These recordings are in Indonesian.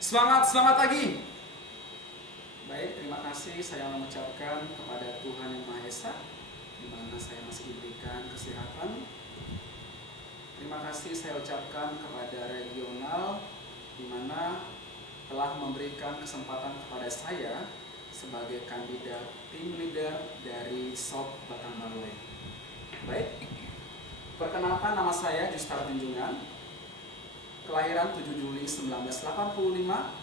Semangat pagi. Baik, terima kasih saya mengucapkan kepada Tuhan Yang Maha Esa, di mana saya masih diberikan kesehatan. Terima kasih saya ucapkan kepada regional, di mana telah memberikan kesempatan kepada saya sebagai kandidat tim leader dari SOP Batang Baloi. Baik, perkenalkan, nama saya Justar Junjungan, kelahiran 7 Juli 1985.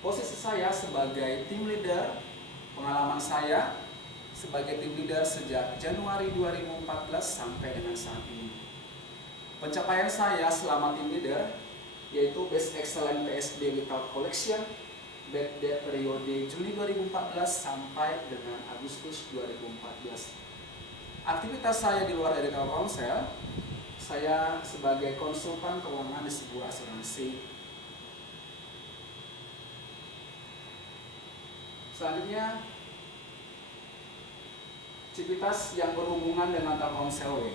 Posisi saya sebagai tim leader, pengalaman saya sebagai tim leader sejak Januari 2014 sampai dengan saat ini. Pencapaian saya selama tim leader yaitu Best Excellent PSD Without Collection BETD periode Juli 2014 sampai dengan Agustus 2014. Aktivitas saya di luar dari Telkomsel, saya sebagai konsultan keuangan di sebuah asuransi. Selanjutnya, aktivitas yang berhubungan dengan Telkomsel.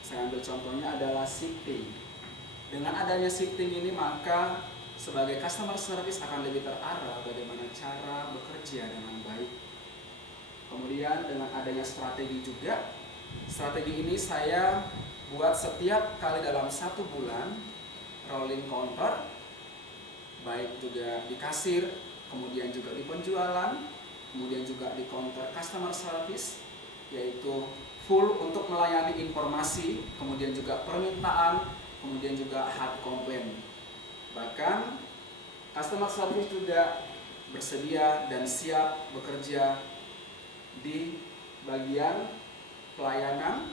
Saya ambil contohnya adalah shifting. Dengan adanya shifting ini, maka sebagai customer service akan lebih terarah bagaimana cara bekerja dengan baik. Kemudian dengan adanya strategi juga, strategi ini saya buat setiap kali dalam 1 bulan, rolling counter, baik juga di kasir, kemudian juga di penjualan, kemudian juga di counter customer service, yaitu full untuk melayani informasi, kemudian juga permintaan, kemudian juga hard complaint. Bahkan customer service juga bersedia dan siap bekerja di bagian pelayanan,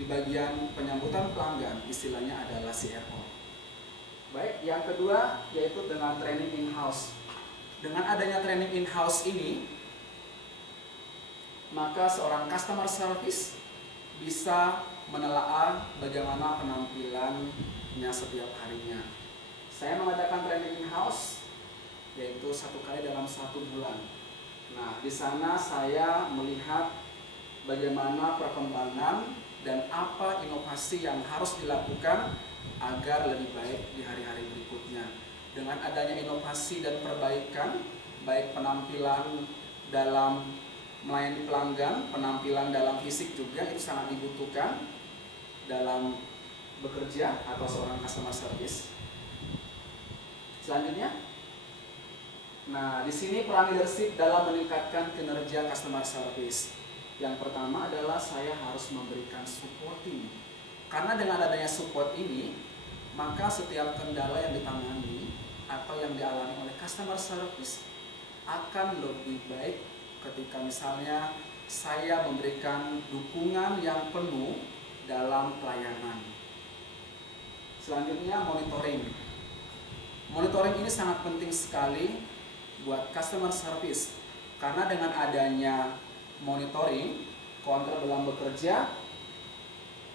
di bagian penyambutan pelanggan, istilahnya adalah CRO. Baik, yang kedua yaitu dengan training in-house. Dengan adanya training in-house ini, maka seorang customer service bisa menelaah bagaimana penampilannya setiap harinya. Saya mengadakan training in-house yaitu 1 kali dalam 1 bulan. Nah, di sana saya melihat bagaimana perkembangan dan apa inovasi yang harus dilakukan agar lebih baik di hari-hari berikutnya. Dengan adanya inovasi dan perbaikan, baik penampilan dalam melayani pelanggan, penampilan dalam fisik juga itu sangat dibutuhkan dalam bekerja atau seorang customer service. Selanjutnya, nah di sini peran leadership dalam meningkatkan kinerja customer service. Yang pertama adalah saya harus memberikan supporting. Karena dengan adanya support ini, maka setiap kendala yang ditangani atau yang dialami oleh customer service akan lebih baik ketika misalnya saya memberikan dukungan yang penuh dalam pelayanan. Selanjutnya, monitoring. Monitoring ini sangat penting sekali buat customer service, karena dengan adanya monitoring, counter dalam bekerja,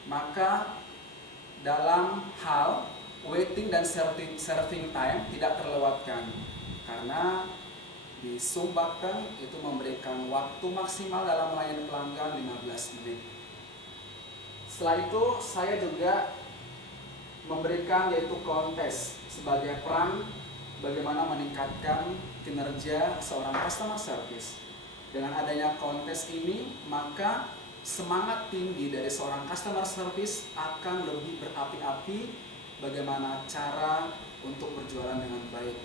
maka dalam hal waiting dan serving time tidak terlewatkan, karena di Sumbakten itu memberikan waktu maksimal dalam melayani pelanggan 15 menit. Setelah itu saya juga memberikan yaitu kontes sebagai peran bagaimana meningkatkan kinerja seorang customer service. Dengan adanya kontes ini, maka semangat tinggi dari seorang customer service akan lebih berapi-api bagaimana cara untuk berjualan dengan baik.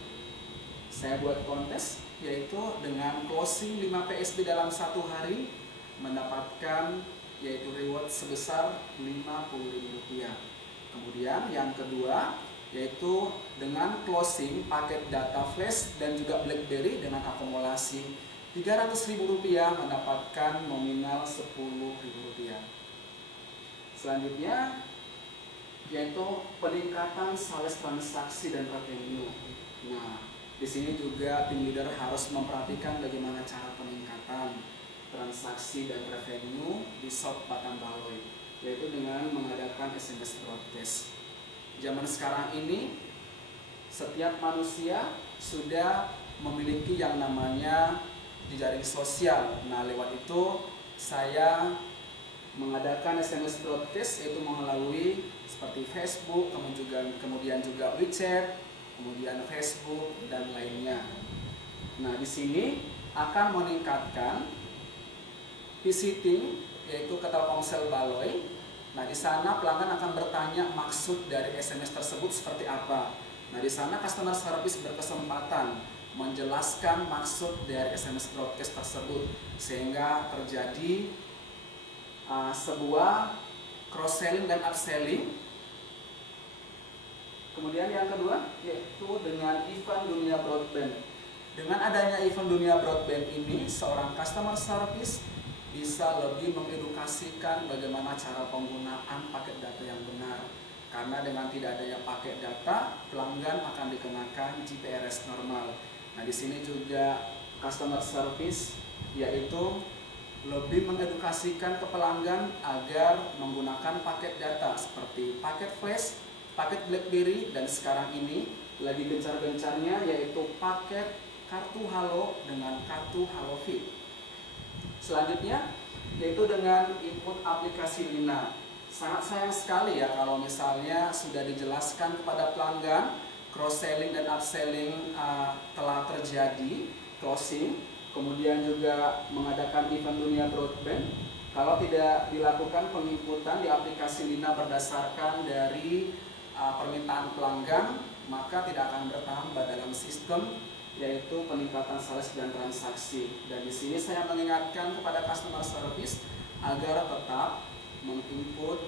Saya buat kontes yaitu dengan closing 5 PSB dalam 1 hari mendapatkan yaitu reward sebesar Rp50.000. Kemudian yang kedua yaitu dengan closing paket data flash dan juga BlackBerry dengan akumulasi Rp300.000 mendapatkan nominal Rp10.000. Selanjutnya yaitu peningkatan sales transaksi dan revenue. Nah, di sini juga tim leader harus memperhatikan bagaimana cara peningkatan transaksi dan revenue di SOP Batang Baloi, yaitu dengan mengadakan SMS broadcast. Zaman sekarang ini setiap manusia sudah memiliki yang namanya jejaring sosial. Nah, lewat itu saya mengadakan SMS broadcast, yaitu melalui seperti Facebook, kemudian juga WeChat, kemudian Facebook dan lainnya. Nah, di sini akan meningkatkan visiting, yaitu ke Telkomsel Baloi. Nah, di sana pelanggan akan bertanya maksud dari SMS tersebut seperti apa. Nah, di sana customer service berkesempatan menjelaskan maksud dari SMS broadcast tersebut sehingga terjadi sebuah cross selling dan upselling. Kemudian yang kedua yaitu dengan event dunia broadband. Dengan adanya event dunia broadband ini, seorang customer service bisa lebih mengedukasikan bagaimana cara penggunaan paket data yang benar. Karena dengan tidak adanya paket data, pelanggan akan dikenakan GPRS normal. Nah, di sini juga customer service yaitu lebih mengedukasikan ke pelanggan agar menggunakan paket data seperti paket flash, paket BlackBerry, dan sekarang ini lagi gencar-gencarnya yaitu paket kartu Halo dengan kartu Halo Fit. Selanjutnya yaitu dengan input aplikasi Lina. Sangat sayang sekali ya kalau misalnya sudah dijelaskan kepada pelanggan cross selling dan upselling telah terjadi, closing, kemudian juga mengadakan event dunia broadband. Kalau tidak dilakukan penginputan di aplikasi Lina berdasarkan dari permintaan pelanggan, maka tidak akan bertambah dalam sistem yaitu peningkatan sales dan transaksi. Dan di sini saya mengingatkan kepada customer service agar tetap menginput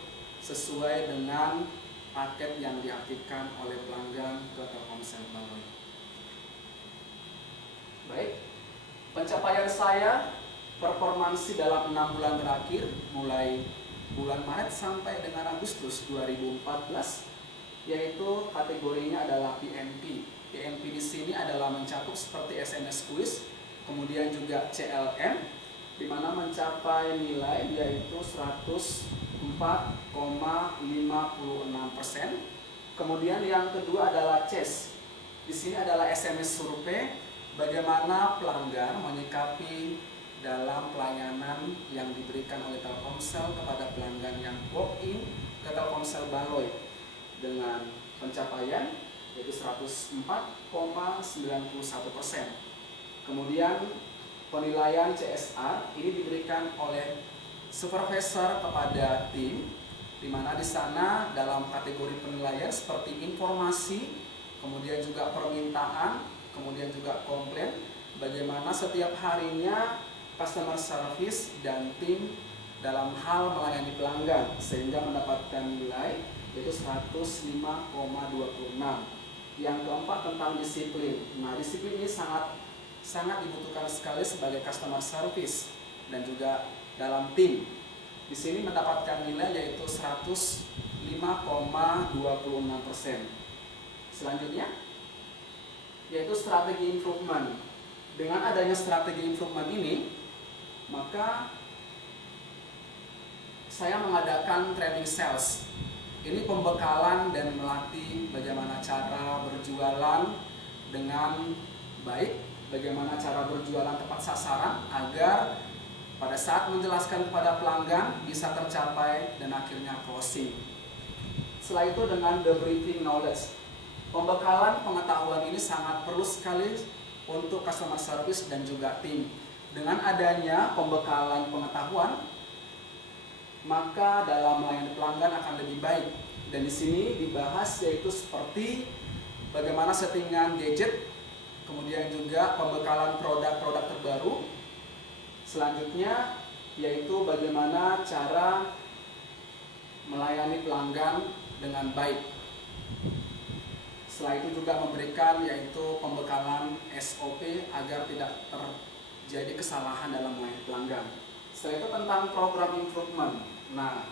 sesuai dengan paket yang diaktifkan oleh pelanggan ke Telkomsel Baloi. Baik, pencapaian saya performansi dalam 6 bulan terakhir mulai bulan Maret sampai dengan Agustus 2014 yaitu kategorinya adalah PMP. PMP di sini adalah mencakup seperti SMS quiz, kemudian juga CLM, di mana mencapai nilai yaitu 104,56%. Kemudian yang kedua adalah CES. Di sini adalah SMS survei, bagaimana pelanggan menyikapi dalam pelayanan yang diberikan oleh Telkomsel kepada pelanggan yang walk-in ke Telkomsel Baloi dengan pencapaian yaitu 104,91%. Kemudian penilaian CSR ini diberikan oleh supervisor kepada tim, di mana di sana dalam kategori penilaian seperti informasi, kemudian juga permintaan, kemudian juga komplain, bagaimana setiap harinya customer service dan tim dalam hal melayani pelanggan sehingga mendapatkan nilai yaitu 105,26. Yang keempat tentang disiplin. Nah, disiplin ini sangat dibutuhkan sekali sebagai customer service dan juga dalam tim. Di sini mendapatkan nilai yaitu 105,26%. Selanjutnya yaitu strategi improvement. Dengan adanya strategi improvement ini, maka saya mengadakan training sales. Ini pembekalan dan melatih bagaimana cara berjualan dengan baik, bagaimana cara berjualan tepat sasaran agar pada saat menjelaskan kepada pelanggan bisa tercapai dan akhirnya closing. Setelah itu dengan the briefing knowledge. Pembekalan pengetahuan ini sangat perlu sekali untuk customer service dan juga tim. Dengan adanya pembekalan pengetahuan, maka dalam melayani pelanggan akan lebih baik. Dan di sini dibahas yaitu seperti bagaimana settingan gadget, kemudian juga pembekalan produk-produk terbaru. Selanjutnya yaitu bagaimana cara melayani pelanggan dengan baik. Setelah itu juga memberikan yaitu pembekalan SOP agar tidak terjadi kesalahan dalam melayani pelanggan. Setelah itu tentang program improvement. Nah,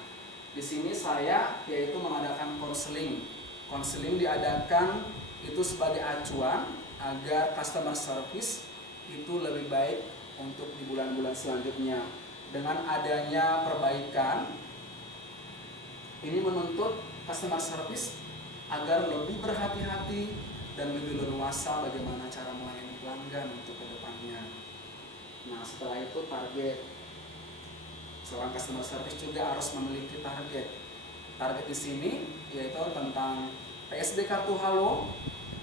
di sini saya yaitu mengadakan konseling. Konseling diadakan itu sebagai acuan agar customer service itu lebih baik untuk di bulan-bulan selanjutnya. Dengan adanya perbaikan, ini menuntut customer service agar lebih berhati-hati dan lebih leluasa bagaimana cara melayani pelanggan untuk ke depannya. Nah, setelah itu target Seorang customer service juga harus memiliki target. Target di sini yaitu tentang PSB kartu halo,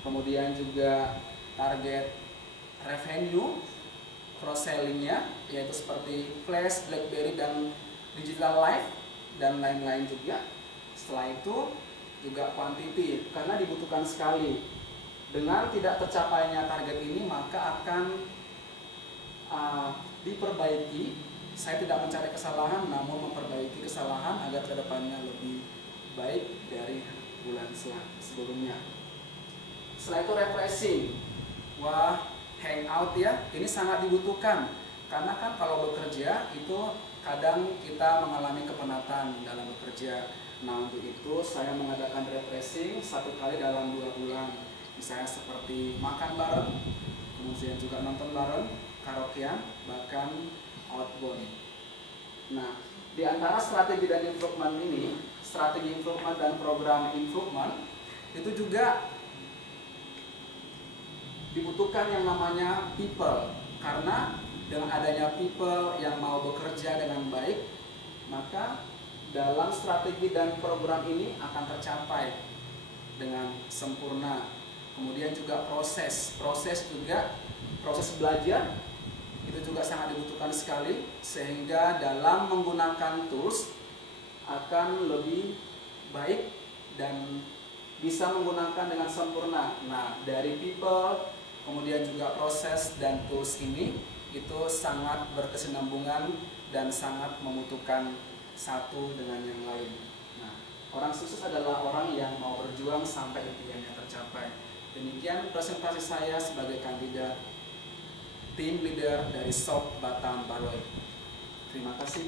kemudian juga target revenue, cross sellingnya yaitu seperti Flash, BlackBerry dan Digital Life dan lain-lain juga. Setelah itu juga quantity, karena dibutuhkan sekali. Dengan tidak tercapainya target ini maka akan diperbaiki. Saya tidak mencari kesalahan, namun memperbaiki kesalahan agar kedepannya lebih baik dari bulan sebelumnya. Setelah itu refreshing. Wah, hangout ya, ini sangat dibutuhkan. Karena kan kalau bekerja itu kadang kita mengalami kepenatan dalam bekerja. Nah, untuk itu saya mengadakan refreshing 1 kali dalam 2 bulan. Misalnya seperti makan bareng, kemudian juga nonton bareng, karaokean, bahkan outbound. Nah, di antara strategi dan improvement ini, strategi improvement dan program improvement itu juga dibutuhkan yang namanya people. Karena dengan adanya people yang mau bekerja dengan baik, maka dalam strategi dan program ini akan tercapai dengan sempurna. Kemudian juga proses belajar itu juga sangat dibutuhkan sekali, sehingga dalam menggunakan tools akan lebih baik dan bisa menggunakan dengan sempurna. Nah, dari people, kemudian juga proses dan tools ini itu sangat berkesinambungan dan sangat membutuhkan satu dengan yang lain. Nah, orang sukses adalah orang yang mau berjuang sampai impiannya tercapai. Demikian presentasi saya sebagai kandidat tim leader dari SOP Batam Baroy. Terima kasih.